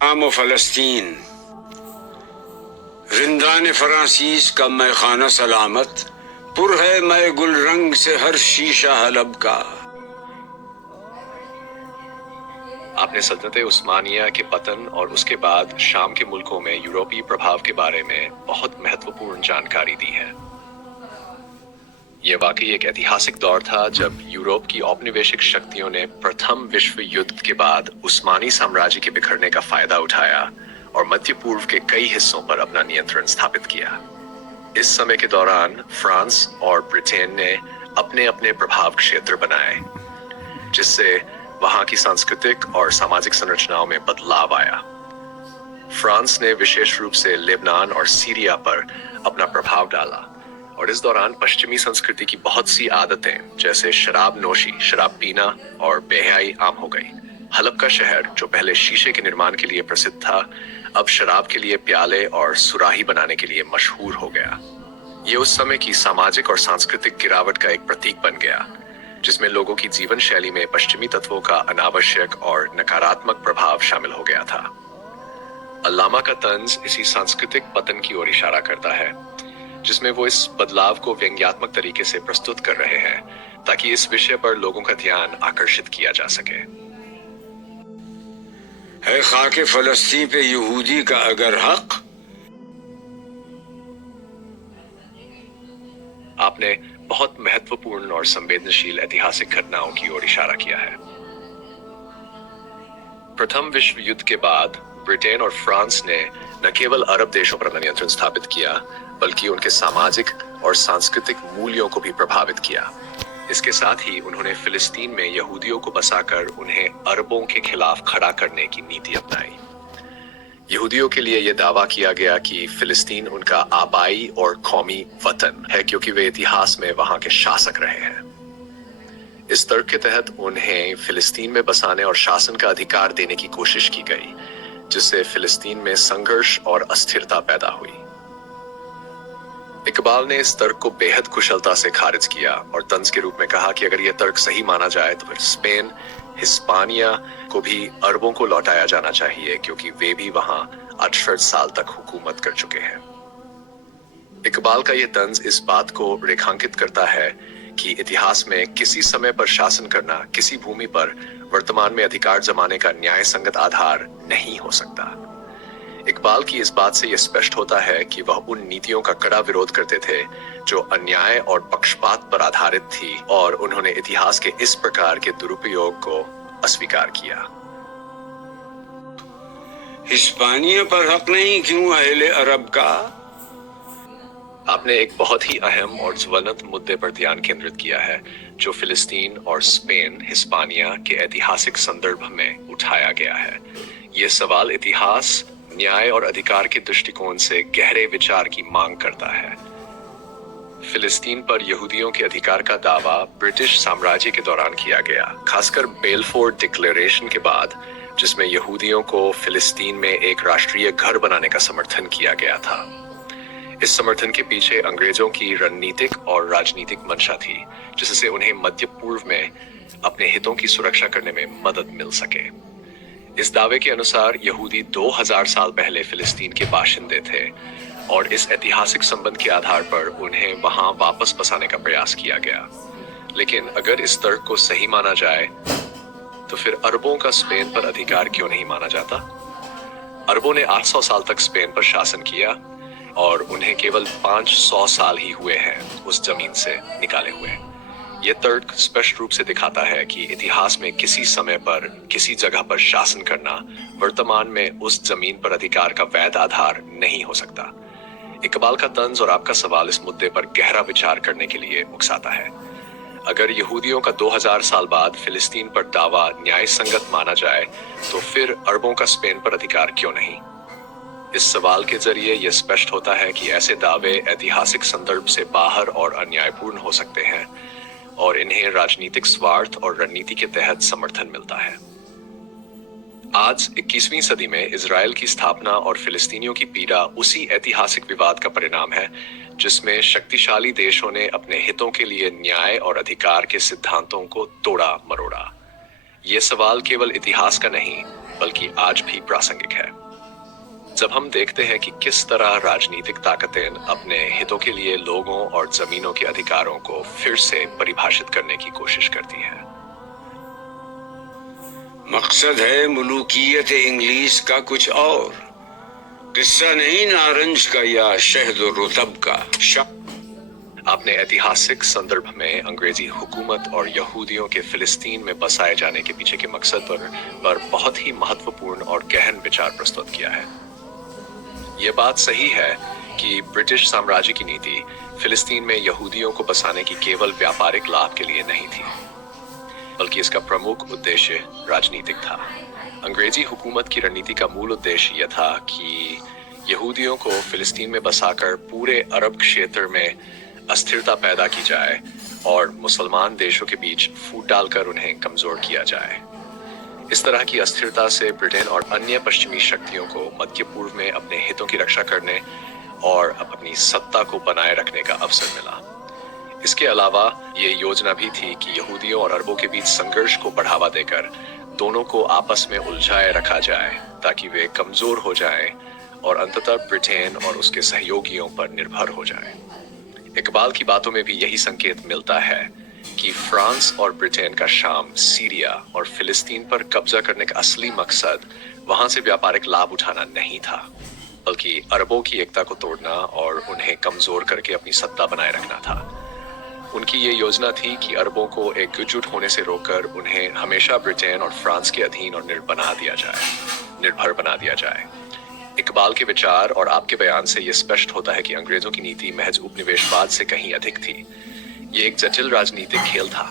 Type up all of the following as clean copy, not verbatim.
आम फ़लस्तीन जिंदान फ़रांसीस का मैखाना सलामत, पुर है मैं गुल रंग से हर शीशा हलब का। आपने सल्तनत उस्मानिया के पतन और उसके बाद शाम के मुल्कों में यूरोपीय प्रभाव के बारे में बहुत महत्वपूर्ण जानकारी दी है। यह वाकई एक ऐतिहासिक दौर था जब यूरोप की औपनिवेशिक शक्तियों ने प्रथम विश्व युद्ध के बाद उस्मानी साम्राज्य के बिखरने का फायदा उठाया और मध्य पूर्व के कई हिस्सों पर अपना नियंत्रण स्थापित किया। इस समय के दौरान फ्रांस और ब्रिटेन ने अपने अपने प्रभाव क्षेत्र बनाए, जिससे वहां की सांस्कृतिक और सामाजिक संरचनाओं में बदलाव आया। फ्रांस ने विशेष रूप से लेबनान और सीरिया पर अपना प्रभाव डाला और इस दौरान पश्चिमी संस्कृति की बहुत सी आदतें जैसे शराब नोशी, शराब पीना और बेहयाई आम हो गई। हलब का शहर, जो पहले शीशे के निर्माण के लिए प्रसिद्ध था, अब शराब के लिए प्याले और सुराही बनाने के लिए मशहूर हो गया। ये उस समय की सामाजिक और सांस्कृतिक गिरावट का एक प्रतीक बन गया, जिसमें लोगों की जीवन शैली में पश्चिमी तत्वों का अनावश्यक और नकारात्मक प्रभाव शामिल हो गया था। अल्लामा का तंज इसी सांस्कृतिक पतन की ओर इशारा करता है, जिसमें वो इस बदलाव को व्यंग्यात्मक तरीके से प्रस्तुत कर रहे हैं ताकि इस विषय पर लोगों का ध्यान आकर्षित किया जा सके। है खाके फ़लस्तीन पे यहूदी का अगर हक। आपने बहुत महत्वपूर्ण और संवेदनशील ऐतिहासिक घटनाओं की ओर इशारा किया है। प्रथम विश्व युद्ध के बाद ब्रिटेन और फ्रांस ने न केवल अरब देशों पर अपना नियंत्रण स्थापित किया, बल्कि उनके सामाजिक और सांस्कृतिक मूल्यों को भी प्रभावित किया। इसके साथ ही उन्होंने फिलिस्तीन में यहूदियों को बसाकर उन्हें अरबों के खिलाफ खड़ा करने की नीति अपनाई। यहूदियों के लिए यह दावा किया गया कि फिलिस्तीन उनका आबाई और कौमी वतन है क्योंकि वे इतिहास में वहां के शासक रहे हैं। इस तर्क के तहत उन्हें फिलिस्तीन में बसाने और शासन का अधिकार देने की कोशिश की गई, जिससे फिलिस्तीन में संघर्ष और अस्थिरता पैदा हुई। इकबाल ने इस तर्क को बेहद कुशलता से खारिज किया और तंज के रूप में कहा कि अगर यह तर्क सही माना जाए तो फिर स्पेन, हिस्पानिया को भी अरबों को लौटाया जाना चाहिए, क्योंकि वे भी वहां 68 साल तक हुकूमत कर चुके हैं। इकबाल का यह तंज इस बात को रेखांकित करता है कि इतिहास में किसी समय पर शासन करना किसी भूमि पर वर्तमान में अधिकार जमाने का न्याय संगत आधार नहीं हो सकता। इकबाल की इस बात से यह स्पष्ट होता है कि वह उन नीतियों का कड़ा विरोध करते थे जो अन्याय और पक्षपात पर आधारित थी, और उन्होंने इतिहास के इस प्रकार के दुरुपयोग को अस्वीकार किया। हिस्पानिया पर हक नहीं क्यों अहले अरब का? आपने एक बहुत ही अहम और ज्वलंत मुद्दे पर ध्यान केंद्रित किया है, जो फिलिस्तीन और स्पेन, हिस्पानिया के ऐतिहासिक संदर्भ में उठाया गया है। यह सवाल इतिहास, न्याय और अधिकार के दृष्टिकोण से गहरे विचार की मांग करता है। फिलिस्तीन पर यहूदियों के अधिकार का दावा ब्रिटिश साम्राज्य के दौरान किया गया, खासकर बेलफोर डिक्लेरेशन के बाद, जिसमें यहूदियों को फिलिस्तीन में एक राष्ट्रीय घर बनाने का समर्थन किया गया था। इस समर्थन के पीछे अंग्रेजों की रणनीतिक और राजनीतिक मंशा थी, जिससे उन्हें मध्य पूर्व में अपने हितों की सुरक्षा करने में मदद मिल सके। इस दावे के अनुसार यहूदी 2000 साल पहले फिलिस्तीन के बाशिंदे थे और इस ऐतिहासिक संबंध के आधार पर उन्हें वहां वापस बसाने का प्रयास किया गया। लेकिन अगर इस तर्क को सही माना जाए तो फिर अरबों का स्पेन पर अधिकार क्यों नहीं माना जाता? अरबों ने 800 साल तक स्पेन पर शासन किया और उन्हें केवल 500 साल ही हुए हैं उस जमीन से निकाले हुए। यह तर्क स्पष्ट रूप से दिखाता है कि इतिहास में किसी समय पर किसी जगह पर शासन करना वर्तमान में उस जमीन पर अधिकार का वैध आधार नहीं हो सकता। इकबाल का तंज और आपका सवाल इस मुद्दे पर गहरा विचार करने के लिए उकसाता है। अगर यहूदियों का 2000 साल बाद फिलिस्तीन पर दावा न्याय संगत माना जाए तो फिर अरबों का स्पेन पर अधिकार क्यों नहीं? इस सवाल के जरिए यह स्पष्ट होता है कि ऐसे दावे ऐतिहासिक संदर्भ से बाहर और अन्यायपूर्ण हो सकते हैं और इन्हें राजनीतिक स्वार्थ और रणनीति के तहत समर्थन मिलता है। आज 21वीं सदी में इजराइल की स्थापना और फिलिस्तीनियों की पीड़ा उसी ऐतिहासिक विवाद का परिणाम है, जिसमें शक्तिशाली देशों ने अपने हितों के लिए न्याय और अधिकार के सिद्धांतों को तोड़ा मरोड़ा। ये सवाल केवल इतिहास का नहीं, बल्कि आज भी प्रासंगिक है। जब हम देखते हैं कि किस तरह राजनीतिक ताकतें अपने हितों के लिए लोगों और जमीनों के अधिकारों को फिर से परिभाषित करने की कोशिश करती है। मकसद है मुलूकियत इंग्लिश का कुछ और, किस्सा नहीं नारंज का या शहद और रुतब का। आपने ऐतिहासिक संदर्भ में अंग्रेजी हुकूमत और यहूदियों के फिलिस्तीन में बसाए जाने के पीछे के मकसद पर बहुत ही महत्वपूर्ण और गहन विचार प्रस्तुत किया है। यह बात सही है कि ब्रिटिश साम्राज्य की नीति फिलिस्तीन में यहूदियों को बसाने की केवल व्यापारिक लाभ के लिए नहीं थी, बल्कि इसका प्रमुख उद्देश्य राजनीतिक था। अंग्रेजी हुकूमत की रणनीति का मूल उद्देश्य यह था कि यहूदियों को फिलिस्तीन में बसाकर पूरे अरब क्षेत्र में अस्थिरता पैदा की जाए और मुसलमान देशों के बीच फूट डालकर उन्हें कमजोर किया जाए। इस तरह की अस्थिरता से ब्रिटेन और अन्य पश्चिमी शक्तियों को मध्य पूर्व में अपने हितों की रक्षा करने और अपनी सत्ता को बनाए रखने का अवसर मिला। इसके अलावा ये योजना भी थी कि यहूदियों और अरबों के बीच संघर्ष को बढ़ावा देकर दोनों को आपस में उलझाए रखा जाए ताकि वे कमजोर हो जाएं और अंततः ब्रिटेन और उसके सहयोगियों पर निर्भर हो जाएं। इकबाल की बातों में भी यही संकेत मिलता है कि फ्रांस और ब्रिटेन का शाम, सीरिया और फिलिस्तीन पर कब्जा करने का असली मकसद वहां से व्यापारिक लाभ उठाना नहीं था, बल्कि अरबों की एकता को तोड़ना और उन्हें कमजोर करके अपनी सत्ता बनाए रखना था। उनकी ये योजना थी कि अरबों को एकजुट होने से रोककर उन्हें हमेशा ब्रिटेन और फ्रांस के अधीन और निर्भर बना दिया जाए। इकबाल के विचार और आपके बयान से यह स्पष्ट होता है कि अंग्रेजों की नीति महज उपनिवेशवाद से कहीं अधिक थी। ये एक जटिल राजनीतिक खेल था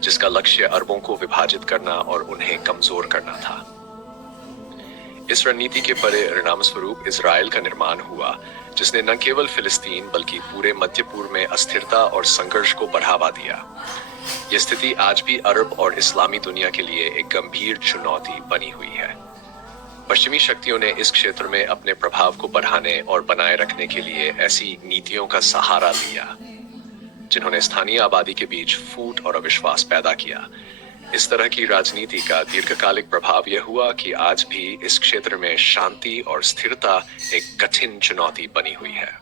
जिसका लक्ष्य अरबों को विभाजित करना और उन्हें कमजोर करना था। इस रणनीति के परिणाम स्वरूप इजराइल का निर्माण हुआ, जिसने न केवल फिलिस्तीन बल्कि पूरे मध्य पूर्व में अस्थिरता और संघर्ष को बढ़ावा दिया। यह स्थिति आज भी अरब और इस्लामी दुनिया के लिए एक गंभीर चुनौती बनी हुई है। पश्चिमी शक्तियों ने इस क्षेत्र में अपने प्रभाव को बढ़ाने और बनाए रखने के लिए ऐसी नीतियों का सहारा लिया जिन्होंने स्थानीय आबादी के बीच फूट और अविश्वास पैदा किया। इस तरह की राजनीति का दीर्घकालिक प्रभाव यह हुआ कि आज भी इस क्षेत्र में शांति और स्थिरता एक कठिन चुनौती बनी हुई है।